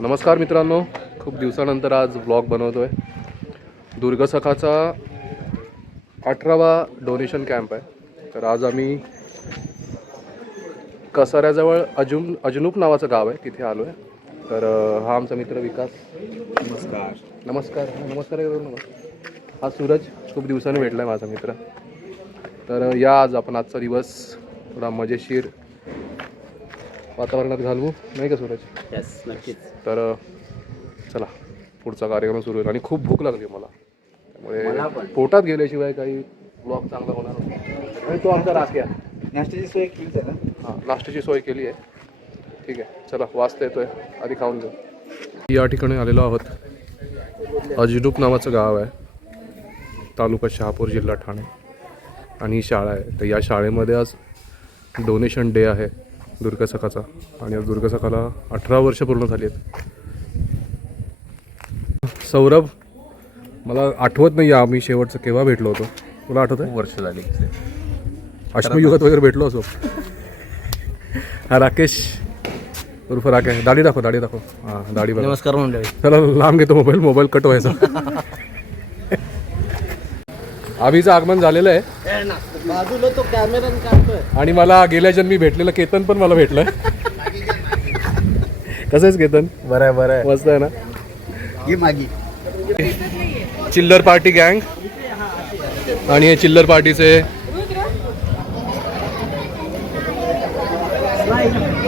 नमस्कार मित्रांनो, खूप दिवसानंतर आज ब्लॉग बनवतोय. दुर्गसखाचा 18वा डोनेशन कॅम्प आहे. तर आज आम्ही कसाऱ्याजवळ अजनूप नावाचं गाव आहे, तिथे आलो आहे. तर हा आमचा मित्र विकास. नमस्कार. नमस्कार नमस्कार. हा सूरज, खूप दिवसांनी भेटला आहे माझा मित्र. तर या आज आपण आजचा दिवस थोडा मजेशीर वातावरणात घालवू, नाही का सूरज? यस, नक्कीच. तर चला, पुढचा कार्यक्रम सुरू होईल. आणि खूप भूक लागली मला, त्यामुळे पोटात गेल्याशिवाय काही ब्लॉग चांगला होणार नाही. आणि तो आमचा राख्या. नाश्त्याची सोय केलीच आहे ना? हां, नाश्त्याची सोय केली आहे. ठीक आहे, चला, वाजता येतोय, आधी खाऊन जाऊ. या ठिकाणी आलेलो आहोत. अजनूप नावाचं गाव आहे, तालुका शहापूर, जिल्हा ठाणे. आणि ही शाळा आहे. तर या शाळेमध्ये आज डोनेशन डे आहे दुर्गसखाचा. आणि आज दुर्गसखाला 18 वर्ष पूर्ण झाली आहेत. सौरभ, मला आठवत नाही आम्ही शेवटचं केव्हा भेटलो होतो. तुला आठवत आहे? वर्ष झाली. अश्मयुगात वगैरे भेटलो असो. हा राकेश उर्फ राकेश. दाढी दाखव, दाढी दाखव. हां, दाढी बघा. नमस्कार मंडळी. चला, लांब घेतो मोबाईल कट व्हायचा. आभीचं आगमन झालेलं आहे. बाजूला तो कॅमेरा काढतोय. आणि मला गेल्या जन्मी भेटलेलं केतन पण मला भेटलं. कसं आहेस केतन? बरं आहे, बरं आहे. मस्त आहे ना? ही मागी चिल्लर पार्टी गँग. आणि हे चिल्लर पार्टीचे.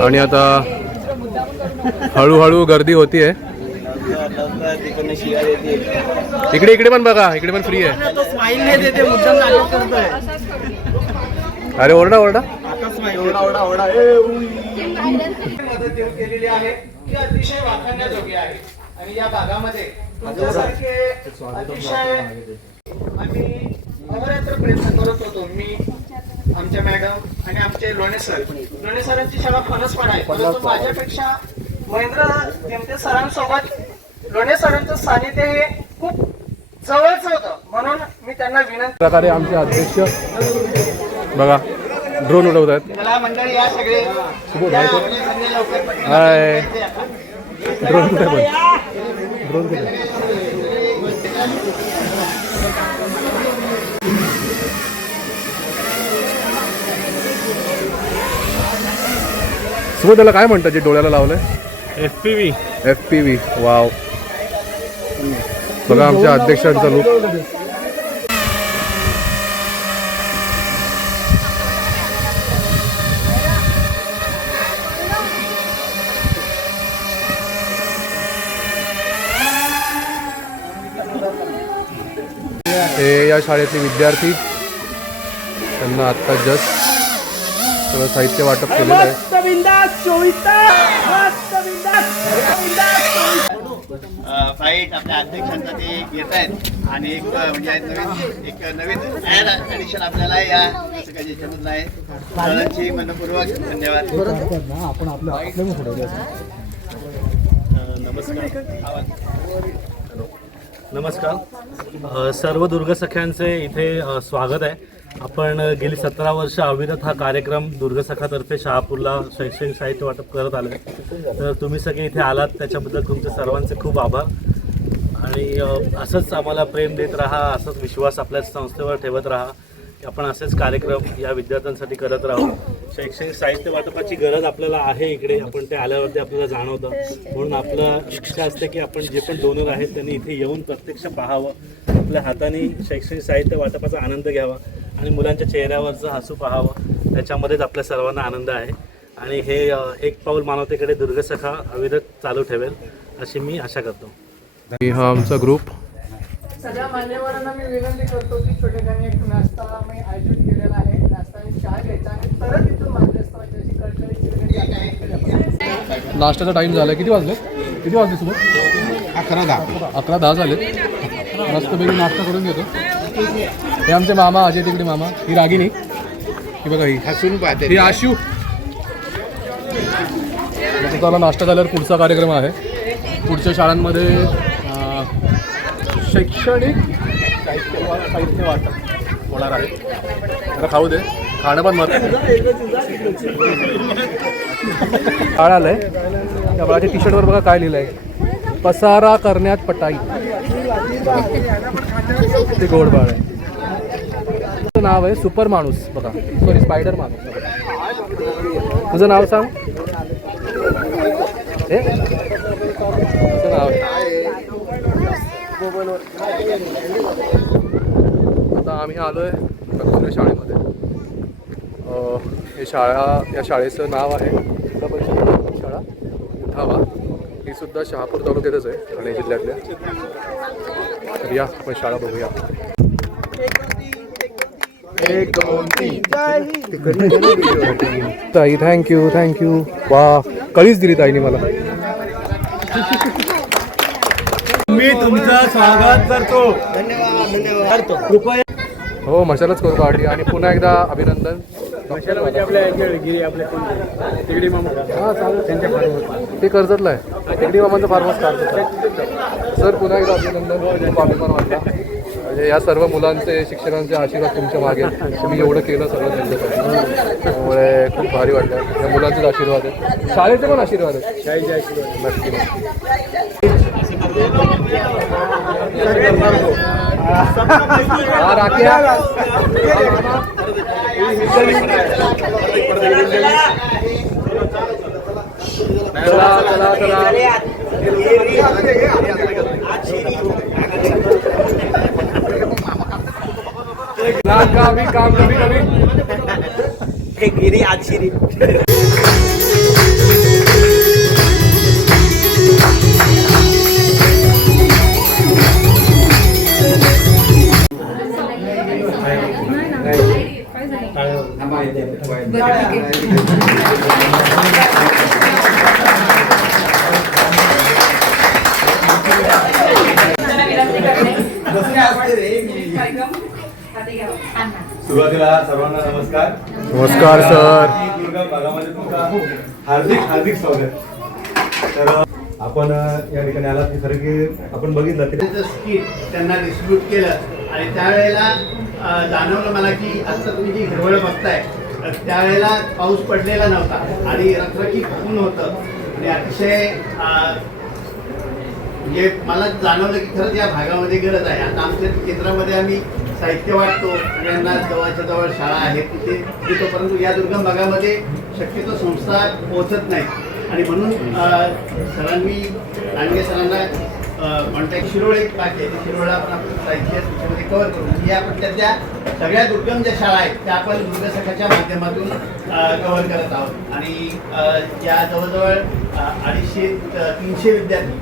आणि आता हळूहळू गर्दी होतीये. इकडे इकडे पण बघा, इकडे पण फ्री आहे. अरे ओरडा ओरडा. केलेली आहे ती अतिशय वाखाणण्याजोगी आहे. आणि या भागामध्ये तुमच्यासारखे अतिशय आम्ही अहोरात्र प्रयत्न करत होतो. मी, आमच्या मॅडम आणि आमचे लोणे सरांची शाळा फणसवाडा आहे. परंतु माझ्यापेक्षा महेंद्र जेमते सरांसोबत लोणे सरांचं सानिध्य हे खूप जवळच होतं. म्हणून मी त्यांना विनंती. प्रकारे आमचे अध्यक्ष बघा ड्रोन उडवत आहेत. मला मंडळी या सगळे हाय. ड्रोन कुठे पण? ड्रोन कुठे? सुबोध, त्याला काय म्हणतात जे डोळ्याला लावलंय? FPV. FPV. वाव. बघा आमच्या अध्यक्षांचा लुक. हे या शाळेतले विद्यार्थी, त्यांना आत्ता जस्ट सगळं साहित्य वाटप केलेलं आहे. फाईट आपल्या अध्यक्षांचा ते घेत आहेत. आणि एक म्हणजे नवीन ॲडिशन आपल्याला या याच्यामधलं आहे. सरांची मनपूर्वक धन्यवाद. नमस्कार. सर्व दुर्गसख्यांचे इथे स्वागत आहे. आपण गेली 17 वर्ष अविरत हा कार्यक्रम दुर्गसखातर्फे शहापूरला शैक्षणिक साहित्य वाटप करत आलो आहे. तर तुम्ही सगळे इथे आलात त्याच्याबद्दल तुमचे सर्वांचे खूप आभार. आणि असंच आम्हाला प्रेम देत राहा, असंच विश्वास आपल्या संस्थेवर ठेवत राहा की आपण असेच कार्यक्रम या विद्यार्थ्यांसाठी करत राहू. शैक्षणिक साहित्य वाटपाची गरज आपल्याला आहे इकडे, आपण ते आल्यावरती आपल्याला जाणवतं. म्हणून आपलं इच्छा असते की आपण जे पण डोनर आहेत त्यांनी इथे येऊन प्रत्यक्ष पाहावं, आपल्या हाताने शैक्षणिक साहित्य वाटपाचा आनंद घ्यावा आणि मुलांच्या चेहऱ्यावरचं हसू पाहावं. त्याच्यामध्येच आपल्या सर्वांना आनंद आहे. आणि हे एक पाऊल मानवतेकडे दुर्गसखा अविरत चालू ठेवेल अशी मी आशा करतो. हा आमचा ग्रुप. सगळ्या मान्यवरांना मी विनंती करतो की छोटेखानी एक नाश्ता मी आयोजित केलेला आहे. नाश्ता आणि चहा घ्यायचा आणि परत इथून मार्गस्थानाची अशी कळकळीची विनंती. नाश्त्याचा टाइम झाला. किती वाजले सुबह? 11:10 झाले. मस्तपैकी नाश्ता करून घेतो. हे आमचे मामा अजय तिकडे मामा. ही रागिनी, ही बघा, ही हसून पाहते, ही आशू. त्याला नाश्ता झाल्यावर पुढचा कार्यक्रम आहे. पुढच्या शाळांमध्ये शैक्षणिक साहित्य वाटप होणार आहे. जरा खाऊ दे, खाणं पण मत. काळ आलंय. त्या बाळाच्या टी शर्टवर बघा काय लिहिलं आहे, पसारा करण्यात पटाई. ते गोड बाळ आहे. तुझं नाव आहे सुपर माणूस बघा, सॉरी स्पायडर माणूस. तुझं नाव सांग. हे तुझं नाव आहे. आता आम्ही आलो आहे कस्तुरे शाळेमध्ये. या शाळेचं नाव आहे जिल्हा परिषद शाळा उठावा. ही सुद्धा शहापूर तालुक्यातच आहे, ठाणे जिल्ह्यातल्या. तर या आपण शाळा बघूया. ताई थँक्यू. वा कळीच दिली ताईने मला. मी तुमचं स्वागत करतो. कृपया हो मशालच करू पार्टी. आणि पुन्हा एकदा अभिनंदन. हां चालेल, ते कर्जतला आहे. टेकडी मामांचं फार्मस काढतो सर. पुन्हा एकदा अभिनंदन. खूप अभिमान वाटला. म्हणजे या सर्व मुलांचे शिक्षकांचे आशीर्वाद तुमच्या मागे. तुम्ही एवढं केलं सगळं त्यांच्यासाठी, त्यामुळे खूप भारी वाटलं. या मुलांचेच आशीर्वाद आहेत, शाळेचे पण आशीर्वाद आहेत. शाळेचे आशीर्वाद नक्की. चला काम कमी गिरी आशिरी. सुरुवातीला सर्वांना नमस्कार. नमस्कार सर. दुर्गम भागामध्ये तुमचं हार्दिक स्वागत. तर आपण या ठिकाणी आलात की खरं की आपण बघितलं की स्किट त्यांना डिस्ट्रीब्यूट केलं आणि त्यावेळेला जाणवलं मला की आता तुम्ही जी हिरवळ बघताय त्यावेळेला पाऊस पडलेला नव्हता आणि रखरखीत ऊन होतं आणि अतिशय म्हणजे मला जाणवलं की खरंच या भागामध्ये गरज आहे. आता आमच्या केंद्रामध्ये आम्ही साहित्य वाटतो, सगळ्यांना जवळच्या जवळ शाळा आहेत तिथे देतो, परंतु या दुर्गम भागामध्ये शक्यतो संस्था पोहोचत नाही आणि म्हणून सरांनी लांडगे सरांना कॉन्टॅक्ट शिरोळ एक बाकी आहे, शिरोळला आपण साहित्य त्याच्यामध्ये कव्हर करू म्हणजे आपण त्यातल्या सगळ्या दुर्गम ज्या शाळा आहेत त्या आपण दुर्गसखाच्या माध्यमातून कव्हर करत आहोत. आणि या जवळजवळ 250-300 विद्यार्थी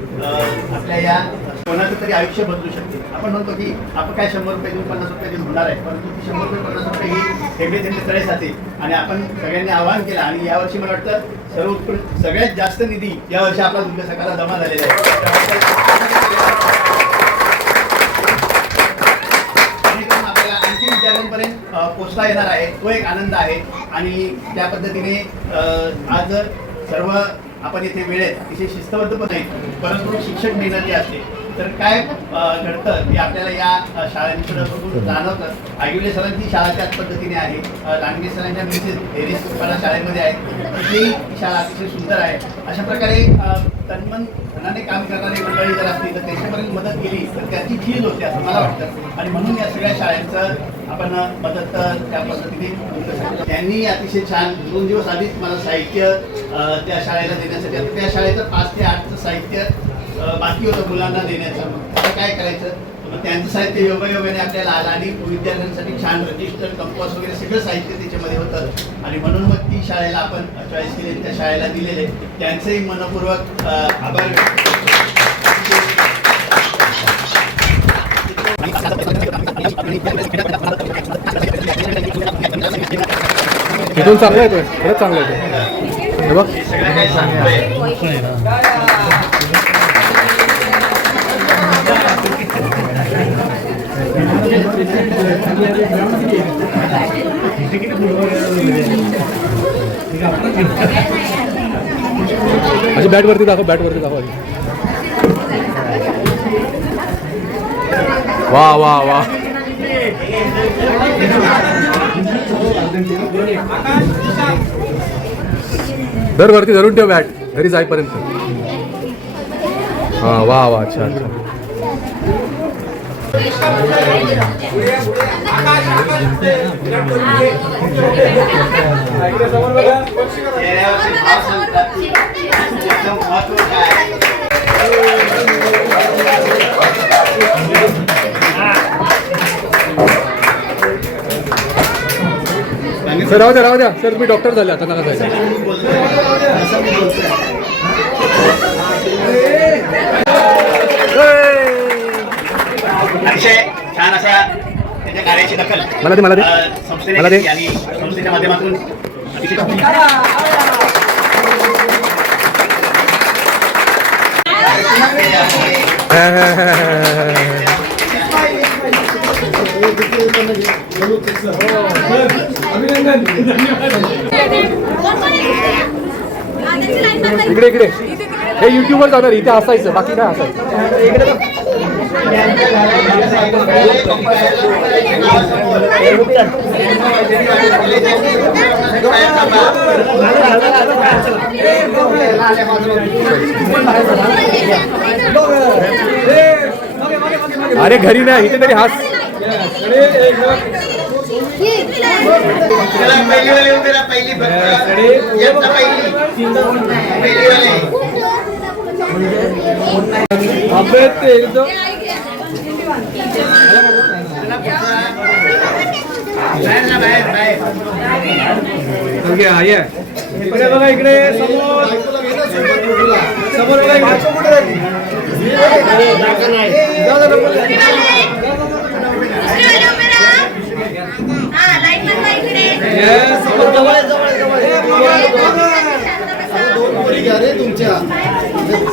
आपल्या या कोणाचं तरी आयुष्य बदलू शकते. आपण म्हणतो की आपण काय 100 रुपये देऊन 50 रुपये देऊन होणार आहे, परंतु ती 100 रुपये 50 रुपये ही थेंबे तळे साचे. आणि आपण सगळ्यांनी आवाहन केलं आणि यावर्षी मला वाटतं सगळ्यात जास्त निधी यावर्षी आपला दुर्गसखाला जमा झालेला आहे. आपल्याला आणखी विद्यार्थ्यांपर्यंत पोचता येणार आहे, तो एक आनंद आहे. आणि त्या पद्धतीने आज सर्व आपण इथे वेळेत अतिशय शिस्तबद्ध पण नाही, परंतु शिक्षक मेहनती असते. तर काय घडतं की आपल्याला या शाळांकडे बघून जाणवतं. आयुले सरांची शाळा त्याच पद्धतीने आहे, लांडगे सरांच्या मिसेस हेरिसपाडा शाळेमध्ये आहेत, ही शाळा अतिशय सुंदर आहे. अशा प्रकारे तन्मन धनाने काम करणारी मंडळी जर असतील तर त्यांच्यापर्यंत मदत केली तर त्याची चीज होते असं मला वाटतं. आणि म्हणून या सगळ्या शाळांचं आपण मदत त्या पद्धतीने त्यांनी अतिशय छान 2 दिवस आधीच मला साहित्य त्या शाळेला देण्यासाठी, आता त्या शाळेचं 5 ते 8चं साहित्य बाकी होतं मुलांना देण्याचं. आता काय करायचं, मग त्यांचं साहित्य योगायोगाने आपल्याला आलं आणि विद्यार्थ्यांसाठी छान रजिस्टर कंपास वगैरे सगळं साहित्य त्याच्यामध्ये होतं. आणि म्हणून मग ती शाळेला आपण चॉईस केले, त्या शाळेला दिलेले. त्यांचेही मनपूर्वक आभार व्यक्त. इथून चांगलं आहे, खरंच चांगलं आहे. हे बघ माझी बॅटवरती दाखव, बॅटवरती दाखव. वा वा वा. दरवरती धरून ठेव बॅट. घरी जाईपर्यंत. हां वा वा अच्छा अच्छा. चेहऱ्यावरचे भाव सांगतात की याचं महत्त्व काय आहे. सर राहू द्या सर तुम्ही डॉक्टर झाले आता नका जायचं. अतिशय छान अशा त्याच्या कार्याची दखल मला दे संस्थेने मला दे. घेतली आणि संस्थेच्या माध्यमातून अतिशय इकडे इकडे हे युट्यूबवर जाणार इथे हसायचं बाकी काय हसायचं. अरे घरी नाही इथे तरी हास. इकडे बघा इकडे समोर समोर बघा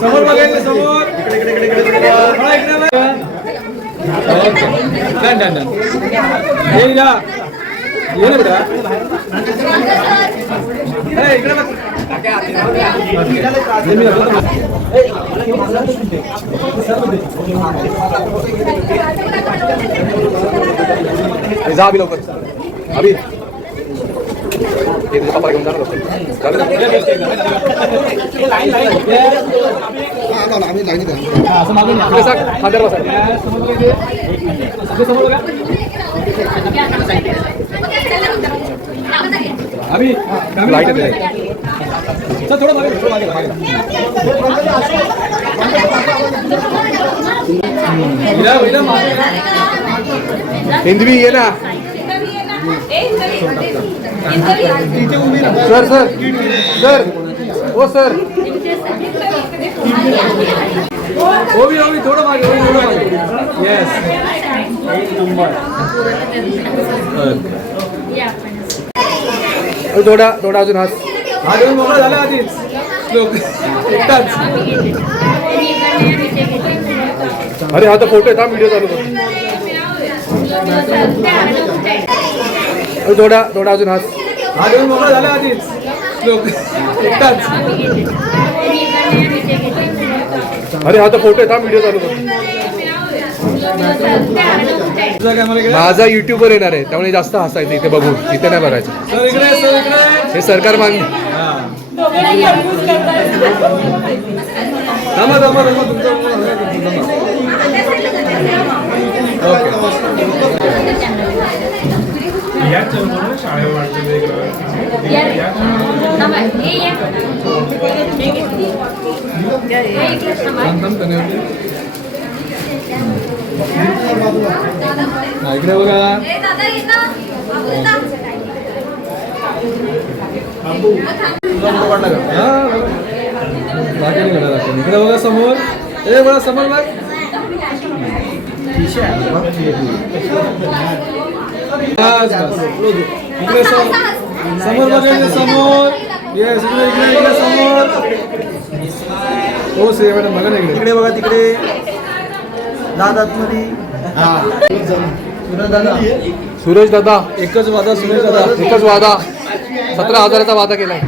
समोर बघायचं समोर इकडे जा अभि लवकर अभि तुझ्या पप्पा घेऊन जाणार अभी लाईट येते थोडं हिंदवी ये ना सर सर सर ओ सर ओवी थोडं मागे येस एक नंबर थोडा अजून हास. हा देऊन मोकळा झाला आधीच लोक एकटाच. अरे हा तर फोटो आहे व्हिडिओ चालू कर. थोडा अजून हास. हा देऊन मोकळा झाला आधीच लोक एकटाच. अरे हा तर फोटो आहे व्हिडिओ चालू कर. माझा युट्यूबवर येणार आहे त्यामुळे जास्त हसायचं इथे बघून इथे नाही भरायचं. सर इकडे हे सरकार मान्य. थांबा तुमचं इकडे बघा इकडे बघा समोर ए बघा समोर बघ इकडे समोर बघायचं समोर येस इकडे समोर हो से मॅडम बघा ना इकडे बघा तिकडे दादा मध्ये सूरज दादा एकच वादा सूरज दादा एकच वादा 17,000चा वादा केलाय.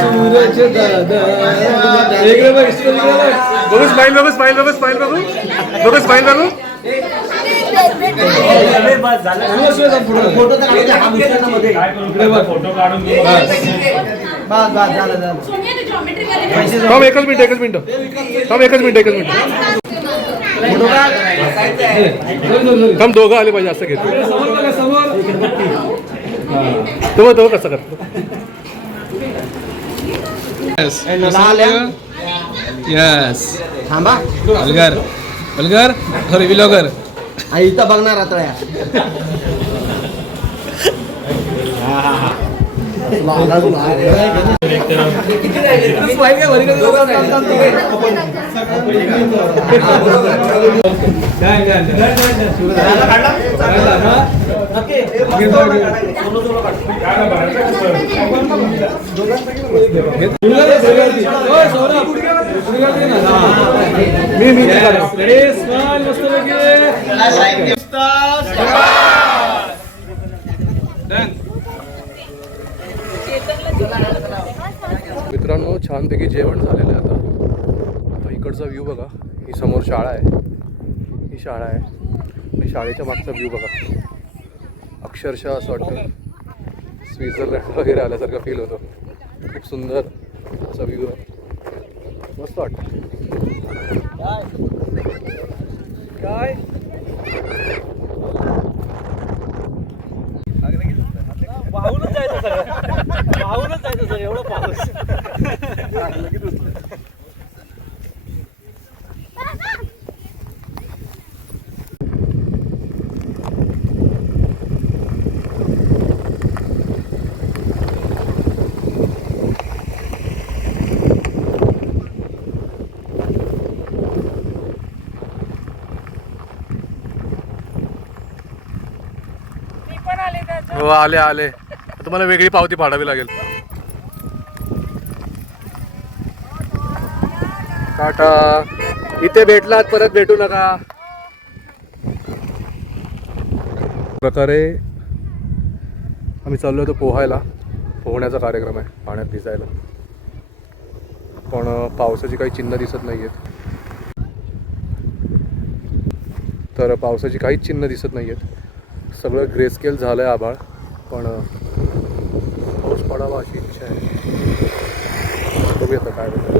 सूरज दादा इकडे बघ बघू स्माईल बघू फोटो तर काढू दे, हा मिश्रणामध्ये. फोटो काढून घेऊ. बस बस झालं झालं. थांब एकच मिनिट थांब एकच मिनिट फोटो काढ. थांब दोघं आले पाहिजे असं घेतो तो कसं करतो यस थांबा. अलगर सॉरी विलॉगर हा, इथं बघणार आता या. मित्रांनो छानपैकी जेवण झालेलं आहे आता इकडचा व्ह्यू बघा. ही समोर शाळा आहे, ही शाळा आहे आणि शाळेच्या मागचा व्ह्यू बघा. अक्षरशः असं वाटतं स्वित्झर्लंड वगैरे आल्यासारखं फील होतं. खूप सुंदर असा व्ह्यू आहे, मस्त वाटतं. काय वाहूनच जायचं सगळं, वाहूनच जायचं सगळं, एवढं पाऊस. हो आले तुम्हाला वेगळी पावती फाडावी लागेल. टाटा. इथे भेटलात परत भेटू नका. प्रकारे आम्ही चाललो होतो पोहण्याचा कार्यक्रम आहे, पाण्यात भिजायला. पण पावसाची काही चिन्ह दिसत नाही आहेत. तर पावसाची काहीच चिन्ह दिसत नाही आहेत. सगळं ग्रेस्केल झालं आहे आभाळ, पण पाऊस पडावा अशी इच्छा आहे. बघूया आता काय होतं.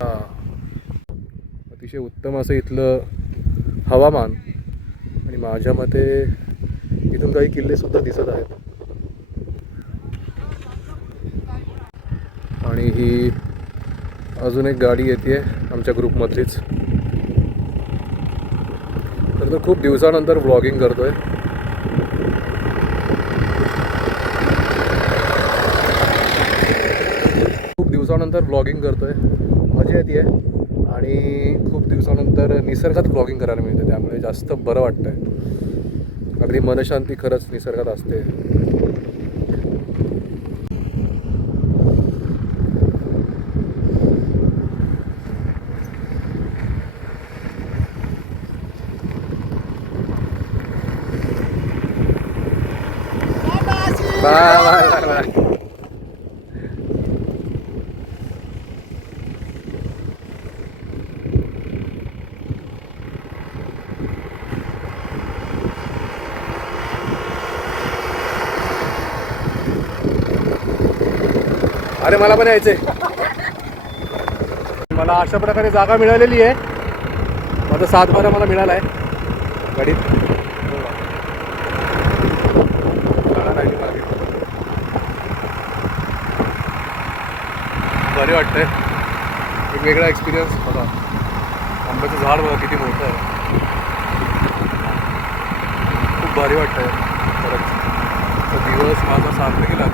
हां, अतिशय उत्तम असं इथलं हवामान आणि माझ्या मते इथून काही किल्लेसुद्धा दिसत आहेत. आणि ही अजून एक गाडी येते आमच्या ग्रुपमधलीच. तर खूप दिवसानंतर व्लॉगिंग करतोय. मजा येते आणि खूप दिवसानंतर निसर्गात व्लॉगिंग करायला मिळते, त्यामुळे जास्त बरं वाटतंय. अगदी मनशांती खरंच निसर्गात असते. Bye bye bye bye. अरे मला पण यायचंय. मला अशा प्रकारे जागा मिळालेली आहे. माझा 7-12 मला मिळाला आहे गाडीत. भारी वाटतंय, एक वेगळा एक्सपिरियन्स. बघा आंब्याचं झाड बघा किती मोठं आहे. खूप भारी वाटतंय खरंच. तो दिवस माझा सार्थक गेला.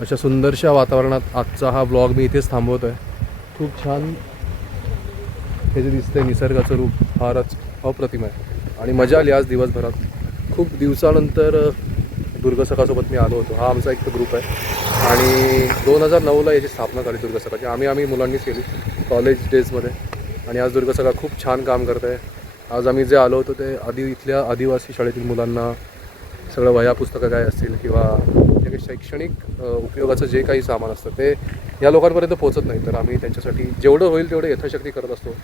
अशा सुंदरशा वातावरणात आजचा हा व्लॉग मी इथेच थांबवतो आहे. खूप छान हे जे दिसतंय निसर्गाचं रूप फारच अप्रतिम आहे आणि मजा आली आज दिवसभरात. खूप दिवसानंतर दुर्गसखासोबत मी आलो होतो. हा आमचा एक ग्रुप आहे आणि 2009ला याची स्थापना झाली दुर्गसखाची. आम्ही मुलांनीच केली कॉलेज डेजमध्ये आणि आज दुर्गसखा खूप छान काम करत आहे. आज आम्ही जे आलो होतो ते इथल्या आदिवासी शाळेतील मुलांना सगळं वह्या पुस्तकं काय असतील किंवा जे काही शैक्षणिक उपयोगाचं जे काही सामान असतं ते या लोकांपर्यंत पोहोचत नाही. तर आम्ही त्यांच्यासाठी जेवढं होईल तेवढं यथाशक्ती करत असतो.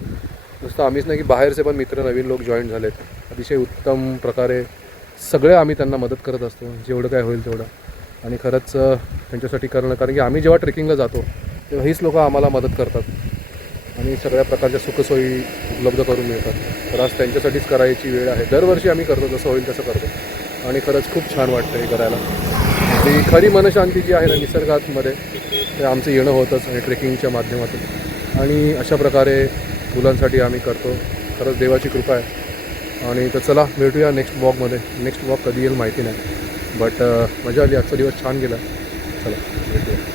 नुसतं आम्हीच नाही की बाहेरचे पण मित्र नवीन लोक जॉईन झालेत. अतिशय उत्तम प्रकारे सगळे आम्ही त्यांना मदत करत असतो जेवढं काय होईल तेवढं. आणि खरंच त्यांच्यासाठी करणं, कारण की आम्ही जेव्हा ट्रेकिंगला जातो तेव्हा हीच लोकं आम्हाला मदत करतात आणि सगळ्या प्रकारच्या सुखसोयी उपलब्ध करून मिळतात. तर आज त्यांच्यासाठीच करायची वेळ आहे. दरवर्षी आम्ही करतो, जसं होईल तसं करतो आणि खरंच खूप छान वाटतं हे करायला. ती खरी मनशांती जी आहे ना निसर्गामध्ये ते आमचं येणं होतंच आणि ट्रेकिंगच्या माध्यमातून आणि अशा प्रकारे मुलांसाठी आम्ही करतो. खरंच देवाची कृपा आहे. आणि तर चला भेटूया नेक्स्ट ब्लॉगमध्ये. नेक्स्ट ब्लॉग कधी येईल माहिती नाही, बट मजा आली. आजचा दिवस छान गेला. चला भेटूया.